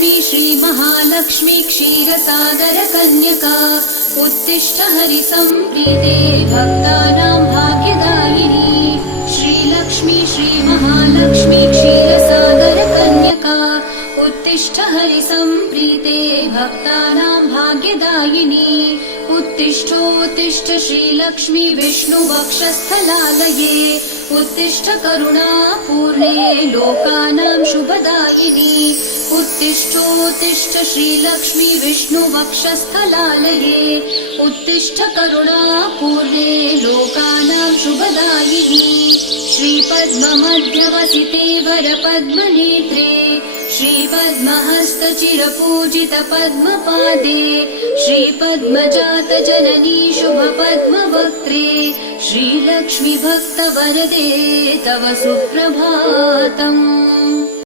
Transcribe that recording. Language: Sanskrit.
श्रीलक्ष्मी श्रीमहालक्ष्मी क्षीरसागरकन्यका उत्तिष्ठ हरिसम्प्रीते भक्तानां भाग्यदायिनी श्रीलक्ष्मी श्रीमहालक्ष्मी क्षीरसागरकन्यका उत्तिष्ठ हरिसम्प्रीते भक्तानां भाग्यदायिनी उत्तिष्ठोत्तिष्ठ श्रीलक्ष्मी विष्णुवक्षस्थलालये उत्तिष्ठ करुणापूर्णे लोकानां शुभदायिनी उत्तिष्ठोत्तिष्ठ श्रीलक्ष्मी विष्णुवक्षस्थलालये उत्तिष्ठ करुणापूर्णे लोकानां शुभदायिनी श्रीपद्ममध्यवसिते वरपद्मनेत्रे श्रीपद्महस्तचिरपूजितपद्मपादे श्रीपद्मजातजननी शुभपद्मवक्त्रे श्रीलक्ष्मी भक्तवरदे तव सुप्रभातम्।